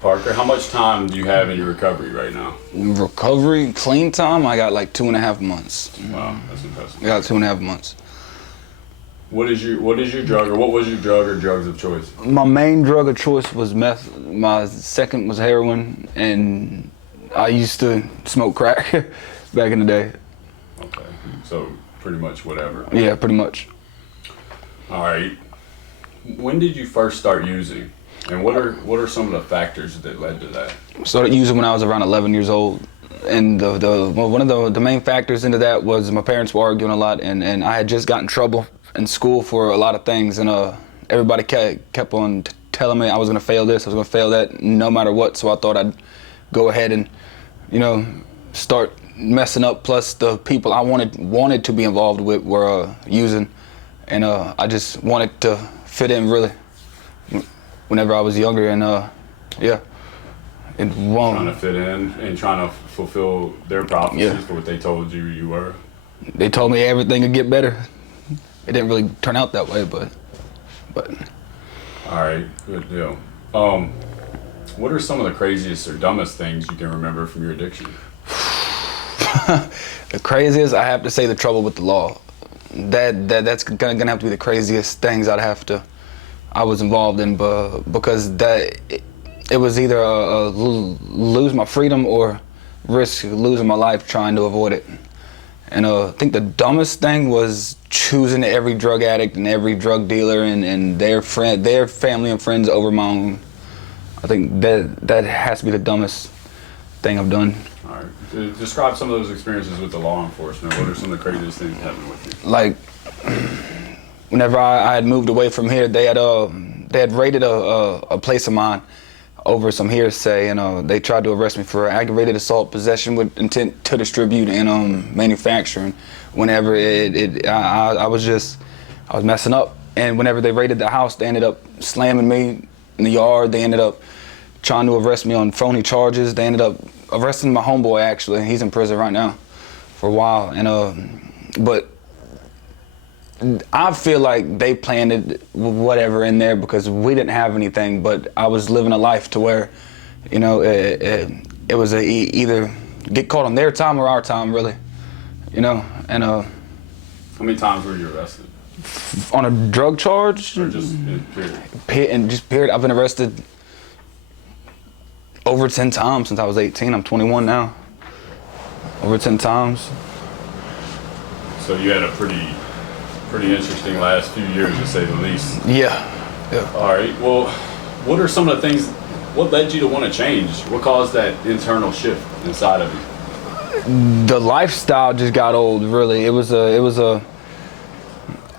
Parker, how much time do you have in your recovery right now? Recovery, clean time, I got like 2.5 months. Wow, that's impressive. I got 2.5 months. What is your drug, or what was your drug or drugs of choice? My main drug of choice was meth. My second was heroin, and I used to smoke crack back in the day. Okay, so pretty much whatever. Yeah, pretty much. All right. When did you first start using, and what are some of the factors that led to that? Started using when I was around 11 years old, and one of the main factors into that was my parents were arguing a lot, and I had just gotten in trouble in school for a lot of things, and everybody kept on telling me I was gonna fail this, I was gonna fail that, no matter what. So I thought I'd go ahead and, start messing up. Plus the people I wanted to be involved with were using, and I just wanted to fit in really. Whenever I was younger, and yeah, trying to fit in and trying to fulfill their prophecies for what they told you you were. They told me everything would get better. It didn't really turn out that way, but. All right, good deal. What are some of the craziest or dumbest things you can remember from your addiction? The craziest, I have to say, the trouble with the law. That's gonna have to be the craziest things I was involved in, but because it was either lose my freedom or risk losing my life trying to avoid it. And I think the dumbest thing was choosing every drug addict and every drug dealer and their family and friends over my own. I think that has to be the dumbest thing I've done. All right. Describe some of those experiences with the law enforcement. What are some of the craziest things that happened with you? Like, whenever I had moved away from here, they had raided a place of mine over some hearsay, and they tried to arrest me for aggravated assault, possession with intent to distribute, and manufacturing. Whenever I was messing up, and whenever they raided the house, they ended up slamming me in the yard. They ended up trying to arrest me on phony charges. They ended up arresting my homeboy, actually. He's in prison right now for a while, and but I feel like they planted whatever in there because we didn't have anything, but I was living a life to where, it was either get caught on their time or our time, really, and How many times were you arrested? On a drug charge? Or just in period? Period. I've been arrested over 10 times since I was 18. I'm 21 now. Over 10 times. So you had a pretty interesting last few years, to say the least. Yeah. All right. Well, what are some of the things? What led you to want to change? What caused that internal shift inside of you? The lifestyle just got old. Really, it was a.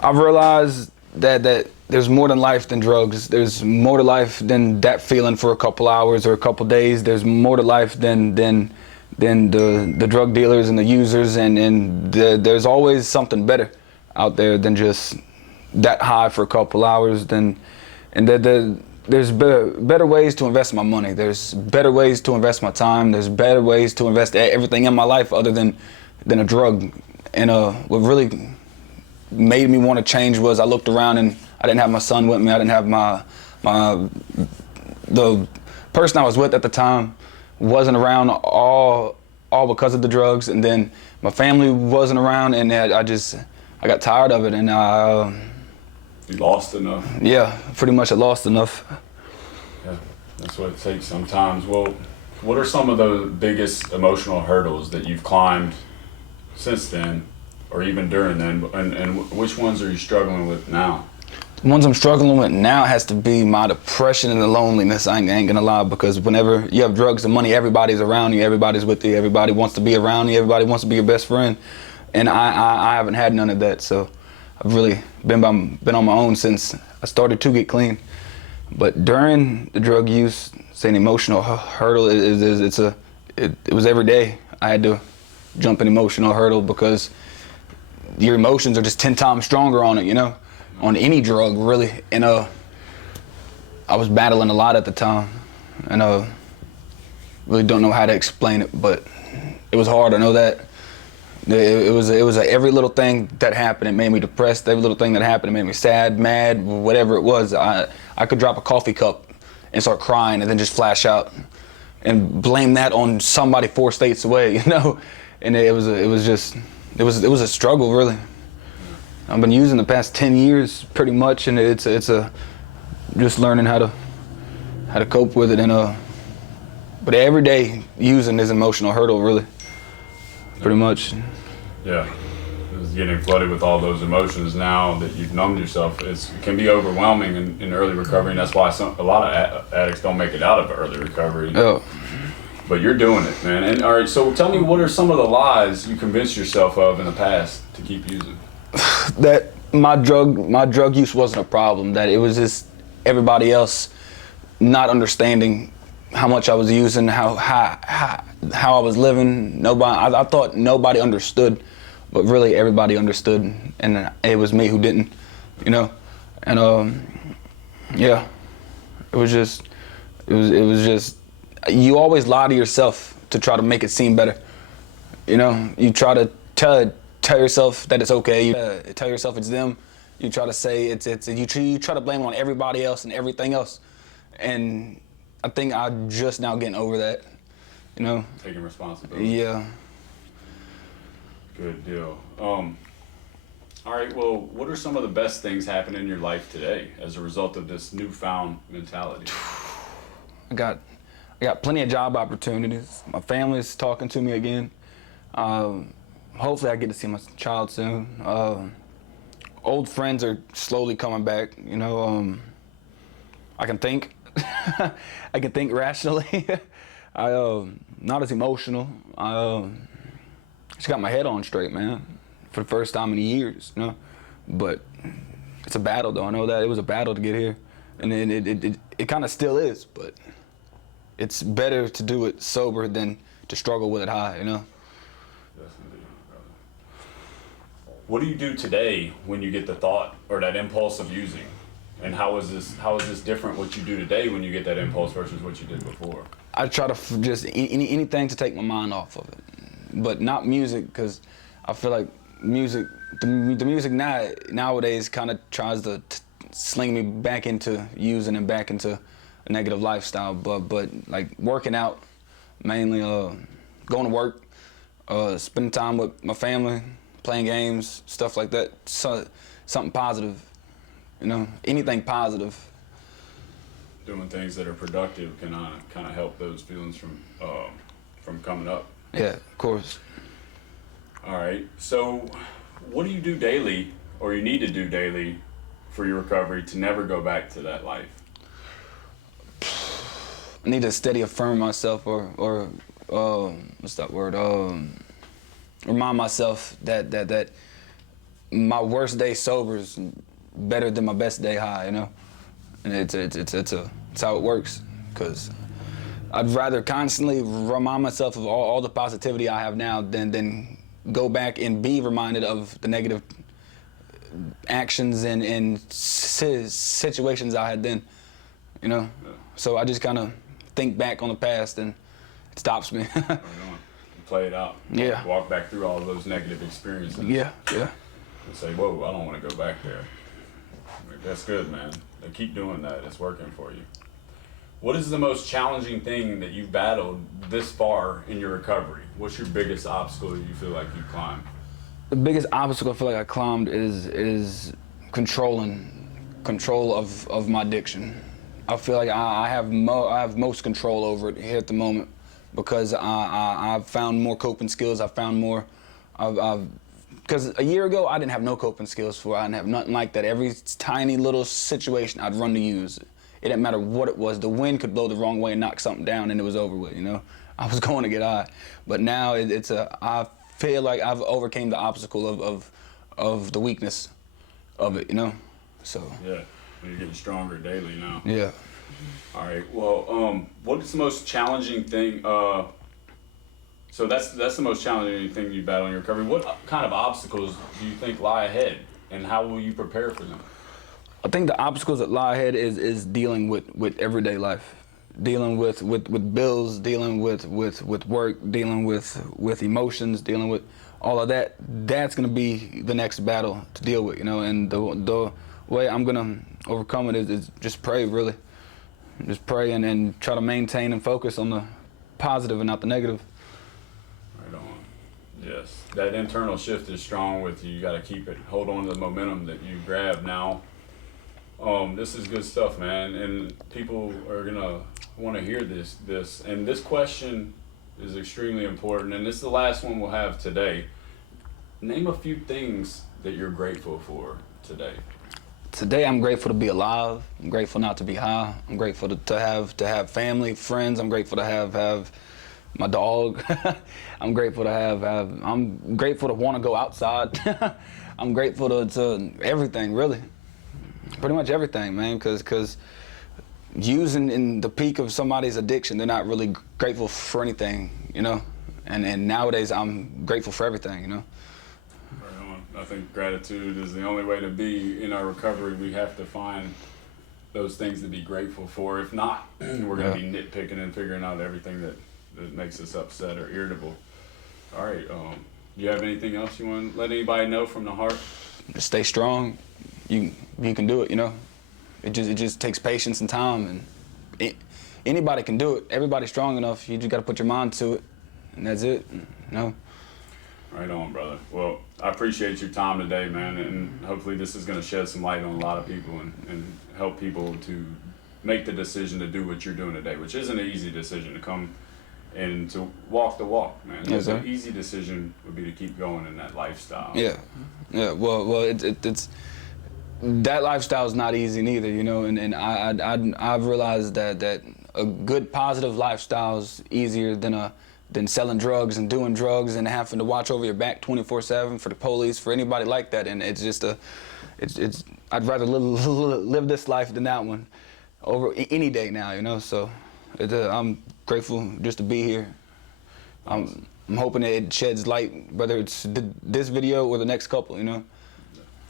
I realized that there's more than life than drugs. There's more to life than that feeling for a couple hours or a couple days. There's more to life than the drug dealers and the users, and there's always something better out there than just that high for a couple hours. There's better ways to invest my money. There's better ways to invest my time. There's better ways to invest everything in my life other than a drug. And what really made me want to change was I looked around and I didn't have my son with me. I didn't have the person I was with at the time wasn't around all because of the drugs, and then my family wasn't around, and I got tired of it, and you lost enough. Yeah, pretty much I lost enough. Yeah, that's what it takes sometimes. Well, what are some of the biggest emotional hurdles that you've climbed since then, or even during then, and which ones are you struggling with now? The ones I'm struggling with now has to be my depression and the loneliness. I ain't gonna lie, because whenever you have drugs and money, everybody's around you, everybody's with you, everybody wants to be around you, everybody wants to be your best friend. And I haven't had none of that, so I've really been on my own since I started to get clean. But during the drug use, it's an emotional hurdle. It was every day I had to jump an emotional hurdle, because your emotions are just 10 times stronger on it, on any drug, really. And I was battling a lot at the time, and really don't know how to explain it, but it was hard. I know that. It was every little thing that happened, it made me depressed. Every little thing that happened, it made me sad, mad, whatever it was. I could drop a coffee cup and start crying and then just flash out and blame that on somebody 4 states away, you know. And it was a struggle, really. I've been using the past 10 years pretty much, and it's a just learning how to cope with it. And but every day using is an emotional hurdle, really, pretty much. Yeah, just getting flooded with all those emotions now that you've numbed yourself, it can be overwhelming in early recovery, and that's why a lot of addicts don't make it out of early recovery. Oh. But you're doing it, man. And all right, so tell me, what are some of the lies you convinced yourself of in the past to keep using? That my drug use wasn't a problem. That it was just everybody else not understanding how much I was using, how I was living. Nobody, I thought nobody understood, but really everybody understood, and it was me who didn't, you know. And yeah, it was just you always lie to yourself to try to make it seem better, you know. You try to tell yourself that it's okay. You tell yourself it's them. You try to say it's you try to blame it on everybody else and everything else, and I think I'm just now getting over that, you know. Taking responsibility. Yeah. Good deal. All right, well, what are some of the best things happening in your life today as a result of this newfound mentality? I got plenty of job opportunities. My family's talking to me again. Hopefully I get to see my child soon. Old friends are slowly coming back, you know. I can think. I can think rationally. Not as emotional. Just got my head on straight, man, for the first time in years, you know. But it's a battle, though. I know that it was a battle to get here, and it kind of still is. But it's better to do it sober than to struggle with it high, you know. What do you do today when you get the thought or that impulse of using? And how is this different what you do today when you get that impulse versus what you did before? I try to just anything to take my mind off of it, but not music, because I feel like music, the music nowadays kind of tries to sling me back into using and back into a negative lifestyle. But like working out, mainly going to work, spending time with my family, playing games, stuff like that. So, something positive, you know, anything positive. Doing things that are productive can kind of help those feelings from coming up. Yeah, of course. All right. So, what do you do daily, or you need to do daily, for your recovery to never go back to that life? I need to steady affirm myself, or what's that word? Remind myself that my worst day sober is better than my best day high, you know. And it's how it works, because I'd rather constantly remind myself of all the positivity I have now than go back and be reminded of the negative actions and situations I had then, you know. Yeah. So I just kind of think back on the past, and it stops me. Play it out. Yeah. Walk back through all of those negative experiences. Yeah. And say, whoa, I don't want to go back there. That's good, man. Keep doing that. It's working for you. What is the most challenging thing that you've battled this far in your recovery? What's your biggest obstacle you feel like you've climbed? The biggest obstacle I feel like I climbed is control of my addiction. I feel like I have most control over it here at the moment, because I've found more coping skills. I've found more. Because a year ago I didn't have no coping skills for. I didn't have nothing like that. Every tiny little situation I'd run to use. It didn't matter what it was. The wind could blow the wrong way and knock something down, and it was over with. You know, I was going to get high. But now I feel like I've overcame the obstacle of the weakness of it. You know, so. Yeah, you're getting stronger daily now. Yeah. All right. Well, what is the most challenging thing? So that's the most challenging thing you battle in your recovery. What kind of obstacles do you think lie ahead, and how will you prepare for them? I think the obstacles that lie ahead is dealing with everyday life, dealing with bills, dealing with work, dealing with emotions, dealing with all of that. That's gonna be the next battle to deal with, you know. And the way I'm gonna overcome it is just pray, really. Just pray and try to maintain and focus on the positive and not the negative. Right on. Yes, that internal shift is strong with you. You got to keep it. Hold on to the momentum that you grab now. This is good stuff, man, and people are gonna want to hear this. And this question is extremely important, and this is the last one we'll have today. Name a few things that you're grateful for today. Today, I'm grateful to be alive. I'm grateful not to be high. I'm grateful to have family, friends. I'm grateful to have my dog. I'm grateful to I'm grateful to want to go outside. I'm grateful to everything, really. Pretty much everything, man, because using in the peak of somebody's addiction, they're not really grateful for anything, you know? And nowadays, I'm grateful for everything, you know? Right on. I think gratitude is the only way to be in our recovery. We have to find those things to be grateful for. If not, we're going to be nitpicking and figuring out everything that makes us upset or irritable. All right. Do you have anything else you want to let anybody know from the heart? Just stay strong. You can do it, you know? It just takes patience and time, and anybody can do it. Everybody's strong enough. You just got to put your mind to it, and that's it, you know? Right on, brother. Well, I appreciate your time today, man, and hopefully this is going to shed some light on a lot of people and help people to make the decision to do what you're doing today, which isn't an easy decision to come and to walk the walk, man. Yes, sir. An easy decision would be to keep going in that lifestyle. Yeah. Well, it's that lifestyle is not easy neither, you know, and I've realized that a good positive lifestyle is easier than selling drugs and doing drugs and having to watch over your back 24/7 for the police, for anybody like that. And it's just I'd rather live this life than that one over any day now, you know. So I'm grateful just to be here. I'm hoping that it sheds light, whether it's this video or the next couple, you know.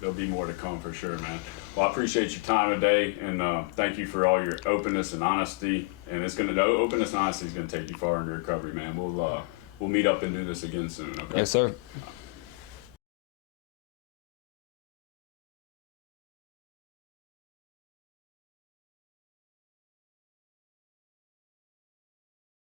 There'll be more to come for sure, man. Well, I appreciate your time today, and thank you for all your openness and honesty. And the openness and honesty is gonna take you far in your recovery, man. We'll meet up and do this again soon. Okay. Yes, sir.